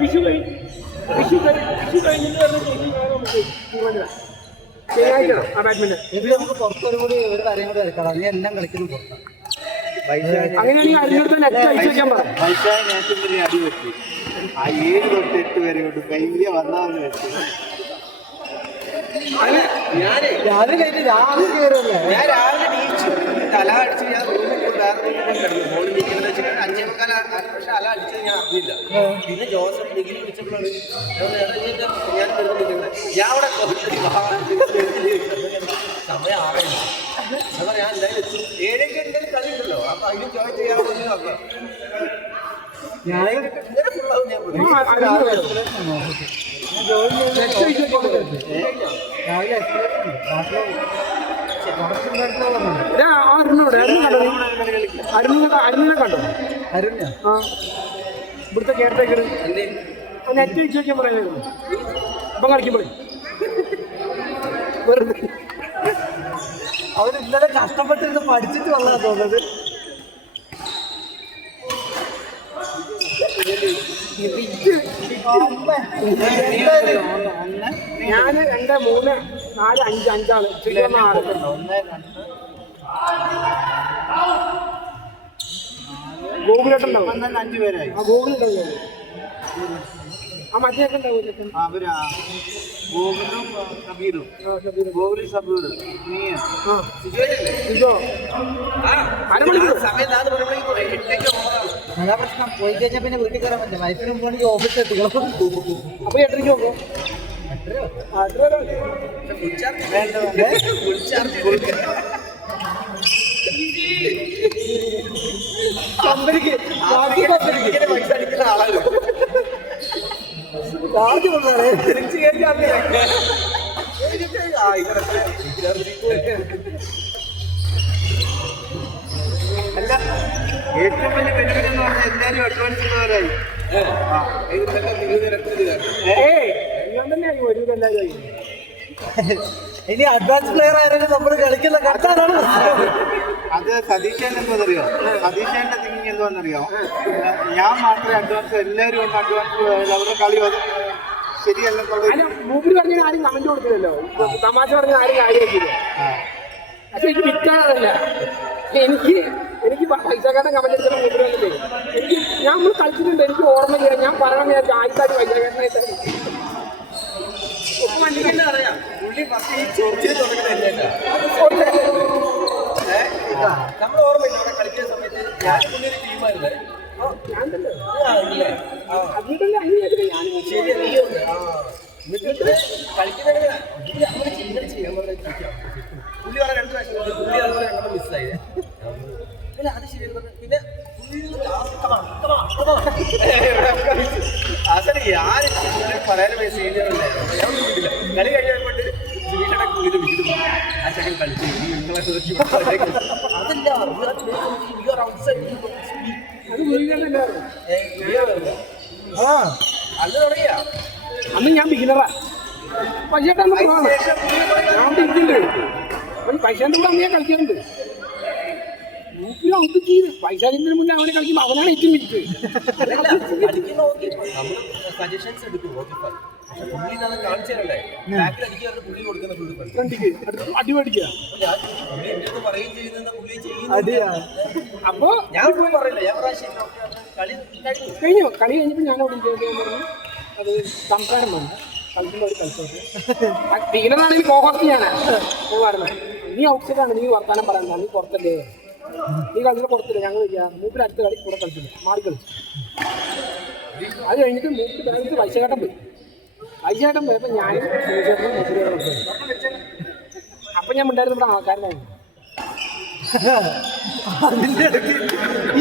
വിഷു കഴിഞ്ഞിട്ട് ശനിയാഴ്ചയാണോ ആ ബാഡ്മിന്റൺ? ഇത് നമുക്ക് പുറത്തൊരു കൂടി ഒരു കാര്യം കൂടി കളിക്കണം. നീ എല്ലാം കളിക്കുന്നു പുറത്താണ്. അങ്ങനെയാണെങ്കിൽ അതിനടുത്ത് നെറ്റ് അയച്ചു വെക്കാൻ പറ. വൈശാഖിന് ഏറ്റവും വലിയ അടി പറ്റി. ആ 7 തൊട്ട് 8 വരെ കൊണ്ട് കൈവിയ വന്നാന്ന് വെച്ചു. ഞാൻ രാവിലെ കയറുമല്ലേ? ഞാൻ രാവിലെ നീച്ചു തല അടിച്ച് ഞാൻ റൂമിൽ കൊണ്ട് വേറെ റൂമിൽ കൊണ്ട് കിടന്നു. മോളിൽ നിൽക്കുന്നത് വെച്ചിട്ട് 5:45 പക്ഷെ അല അടിച്ചത് ഞാൻ അറിഞ്ഞില്ല. പിന്നെ ജോസഫ് ഡിഗ്രി വിളിച്ചപ്പോഴാണ് ഞാൻ നിൽക്കുന്നത്. ഞാൻ അവിടെ സമയം ആറില്ല. അതാ ഞാൻ എന്തായാലും 7:00 കളി ഉണ്ടല്ലോ. അപ്പൊ അതിന് ജോയിൻ ചെയ്യാൻ വേണ്ടി വന്നു. ഞാൻ ഫുള്ളാവും. ഞാൻ അരുണിനെ കണ്ടോ? ആ ഇവിടുത്തെ കെയർടേക്കർ നെറ്റ് വെച്ച് വെക്കാൻ പറയാനായിരുന്നു. ഇപ്പം കളിക്കുമ്പോഴേ വെറുതെ അവർ ഇന്നലെ കഷ്ടപ്പെട്ടിരുന്ന് പഠിച്ചിട്ട് വന്നാ തോന്നുന്നത്. ഞാൻ 2, 3, 4, 5 5 ഗൂഗിളിട്ടുണ്ടാവും. 5 പേരായി. ആ ഗൂഗിളുണ്ടാവും. ആ മറ്റേക്കെ ഉണ്ടാവും. അവരാ ഗോകുലും കബീറും ഗോകുലും സബീറും അതാ പ്രശ്നം. പോയി കഴിഞ്ഞാൽ പിന്നെ വീട്ടിൽ കയറാൻ പറ്റില്ല. വൈഫിനും പോണെങ്കിൽ ഓഫീസിൽ എത്തിക്കണം. അപ്പൊ 8:30 പോകും. കമ്പനിക്ക് പൈസ അടിക്കുന്ന ആളാണ്. ചാർജ് കൊണ്ടാണ് തിരിച്ചു കഴിഞ്ഞാൽ അല്ല ഏറ്റവും വലിയ ബെനിഫിറ്റ് എന്ന് പറഞ്ഞാൽ എല്ലാവരും അഡ്വാൻസ് ഉള്ളവരായി. ഇനി അഡ്വാൻസ് പ്ലെയർ ആയാലും നമ്മൾ കളിക്കുന്ന കട്ടാനാണ്. അത് സതീശേന്റെ എന്താണെന്നറിയോ? സതീശേന്റെ തിങ്കിങ് എന്താണെന്നറിയോ? ഞാൻ മാത്രമേ അഡ്വാൻസ്, എല്ലാവരും ഒന്ന് അഡ്വാൻസ് അവരുടെ കളി ശരിയല്ലെന്നുള്ളത്. മൂപ്പര് പറഞ്ഞ ആരും കമന്റ് കൊടുക്കില്ലല്ലോ. തമാശ പറഞ്ഞ ആരും കാര്യം വെക്കില്ല. പക്ഷെ എനിക്ക് വിൽക്കാനതല്ല. എനിക്ക് പൈസക്കാരൻ കമന്റ് എടുക്കുന്ന മൂപ്പര് വന്നിട്ടേ എനിക്ക് ഞാൻ നമ്മൾ കളിച്ചിട്ടുണ്ട്. എനിക്ക് ഓർമ്മയില്ല. ഞാൻ പറയണം വിചാരിച്ചു ആയിക്കാട്ട് പൈസക്കാരനായിട്ട് വണ്ടിക്കന്നെ അറിയാം. പുള്ളി ഫസ്റ്റ് ഈ ചോദിച്ചു തുടങ്ങുന്നില്ല. നമ്മൾ ഓർമ്മയില്ല അവിടെ കളിക്കുന്ന സമയത്ത് ഞാൻ പുള്ളിയൊരു ടീമായിരുന്നേ. പുള്ളി പറഞ്ഞ 2 പ്രാവശ്യം പുള്ളി അതുപോലെ ഞങ്ങളുടെ മിസ്സായത്. പിന്നെ അത് ശരി. പിന്നെ അതെ ഞാൻ പറയാനും സീനിയറല്ലേ. ഞാൻ വീട്ടില്ല കളി കഴിയാൻകൊണ്ട് സുരേഷയുടെ കൂടി വിളിക്കുന്നു. ആ ചെക്കൻ കളിച്ചു അതല്ല അന്ന് തുടങ്ങിയ അന്ന് ഞാൻ ബിഗിനറാ. പൈസേട്ടാ ഞാൻ ബിഗിനുണ്ട്. പൈസേന്റെ കൂടെ അന്ന് ഞാൻ കളിക്കാറുണ്ട്. പൈസത്തിന് മുന്നേ അവനെ കളിക്കുമ്പോൾ അവനാണ് ഏറ്റവും മിനിറ്റ്. സജഷൻസ് എടുക്കും. അടിപൊളിക്കുക. അപ്പൊ ഞാൻ പറയില്ല. കഴിഞ്ഞു. കളി കഴിഞ്ഞപ്പോൾ ഞാൻ അവിടെ അത് സംസാരം വന്നു. കളിക്കുമ്പോൾ അവർ കളിച്ചോട്ടെ. ബിഗിനറാണെങ്കിൽ കോഹോർത്ത് ഞാനാണ് പറഞ്ഞത്. നീ ഔട്ട്സൈഡാണ്, നീ വർത്താനം പറയണ്ട, നീ പുറത്തല്ലേ, നീ കളിച്ചിട്ട് പുറത്തില്ല. ഞങ്ങൾ മൂപ്പിൽ അടുത്ത കളി കൂടെ കളിച്ചില്ല, മാറി കളിച്ചു. അത് കഴിഞ്ഞിട്ട് മൂപ്പിൽ ബാങ്കിട്ട് പൈസക്കാട്ടം പോയി. പൈസക്കാട്ടം പോയപ്പോൾ ഞാനും സുരേഷേട്ടനും മൂപ്പിൽ അപ്പം ഞാൻ ഉണ്ടായിരുന്നു ഇവിടെ ആൾക്കാരനായിരുന്നു.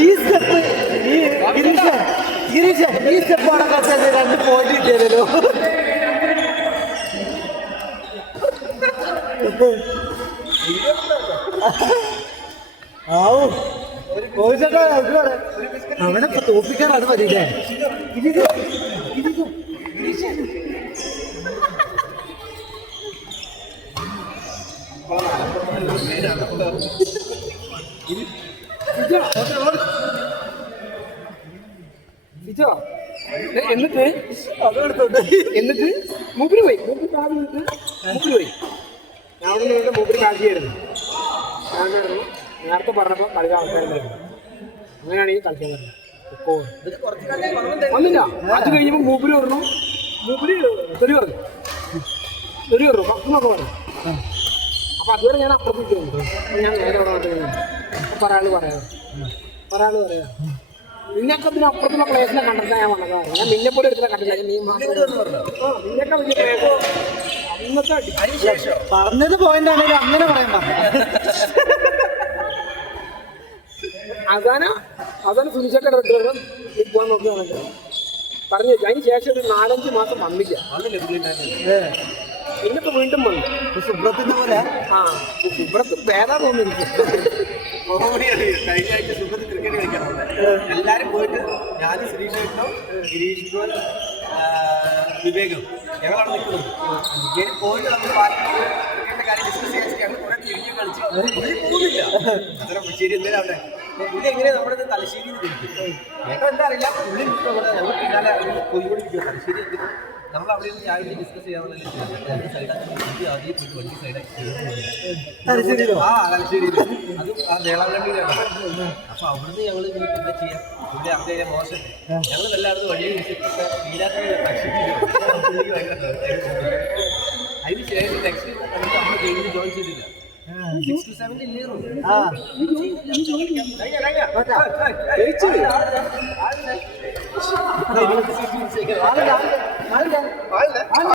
ഈ സ്റ്റെപ്പ് ഈ സ്റ്റെപ്പാണ് കളിച്ചത്. 2 പോയിന്റ് കിട്ടിയല്ലോ. അവനെ തോപ്പിക്കാനാണ് മതിയില്ലേ? ഇച്ചോ എന്നിട്ട് എന്നിട്ട് മൂപ്പര് പോയി മൂപ്പര് കാതി നിന്നിട്ട് മൂപ്പര് പോയി ഞാൻ അവിടെ നിന്ന് മൂപ്പര് കാശിയായിരുന്നു ഞാൻ കിടന്നു നേരത്തെ പറഞ്ഞപ്പോൾ കളിക്കാൻ ആൾക്കാരുണ്ടായിരുന്നു അങ്ങനെയാണ് ഈ കളിക്കാൻ പറഞ്ഞത് ഇപ്പോൾ ഒന്നില്ല അത് കഴിഞ്ഞപ്പോൾ മൂപ്പര് പറഞ്ഞു മൂപ്പര് തെറി പറഞ്ഞു ഭക്ഷണമൊക്കെ പറഞ്ഞു അപ്പൊ അതുവരെ ഞാൻ അപ്പുറത്തേക്ക് വന്നു ഞാൻ നേരെ അവിടെ വന്നിട്ട് പറയാള് പറയാം നിന്നൊക്കെ ഇതിന് അപ്പുറത്തുള്ള പ്ലേസിനെ കണ്ടിട്ടാണ് ഞാൻ വന്നത് ഞാൻ നിന്നെ പോലെ എടുത്തിട്ട് കണ്ടില്ല നീ നിന്നൊക്കെ വലിയ പ്ലേസ് അന്നത്തെ പറഞ്ഞത് പോയിന്റ് ആണെങ്കിൽ അങ്ങനെ പറയണ്ട. അവസാനം സുനിച്ചേട്ട ബിഗ് ബോസ് നോക്കുകയാണെങ്കിൽ പറഞ്ഞു അതിന് ശേഷം ഒരു 4-5 മാസം വന്നില്ല പിന്നിപ്പോ വീണ്ടും വന്നു സുബ്രത്തിന്റെ പോലെ സുബ്രത്ത് പേരാ തോന്നുന്നു കഴിഞ്ഞ ആഴ്ച സുഖത്ത് ക്രിക്കറ്റ് കളിക്കണം എല്ലാരും പോയിട്ട് ഞാനും ശ്രീശേഷനും ഗിരീഷ് വിവേകം ഞങ്ങളവിടെ നിൽക്കുന്നുണ്ട് ഇങ്ങനെ പോയിട്ട് നമ്മൾ ക്രിക്കറ്റിന്റെ കാര്യം ഡിസ്കസ് ചെയ്യാൻ ഞങ്ങൾ കുറെ തിരിഞ്ഞു കളിച്ച് പോകുന്നില്ല അത്ര ശരി എന്തായാലും അവിടെ പുള്ളി എങ്ങനെയാ നമ്മുടെ തലശ്ശേരിയിൽ നിന്ന് തിരിക്കും ഞങ്ങൾ എന്താ അറിയില്ല പുള്ളി ഞങ്ങൾ പിന്നാലെ കോഴിക്കോട് ഇരിക്കുക തലശ്ശേരി എത്തിയിട്ട് നമ്മൾ അവിടെ നിന്ന് രാവിലെ ഡിസ്കസ് ചെയ്യാനുള്ള സൈഡാക്കി ആദ്യം പോയിട്ട് വണ്ടി സൈഡാക്കി തലശ്ശേരിയിൽ അതും ആ വേളാങ്കണ്ണിയിലാണ് അപ്പൊ അവിടുന്ന് ഞങ്ങൾ എന്താ ചെയ്യാം പുള്ളി അവിടെ മോശം ഞങ്ങൾ എല്ലായിടത്തും വഴി അതിന് ശേഷം നെക്സ്റ്റ് നമ്മൾ ഗെയിമിൽ ജോയിൻ ചെയ്തില്ല 6 to 7 ഇല്ലായിരുന്നു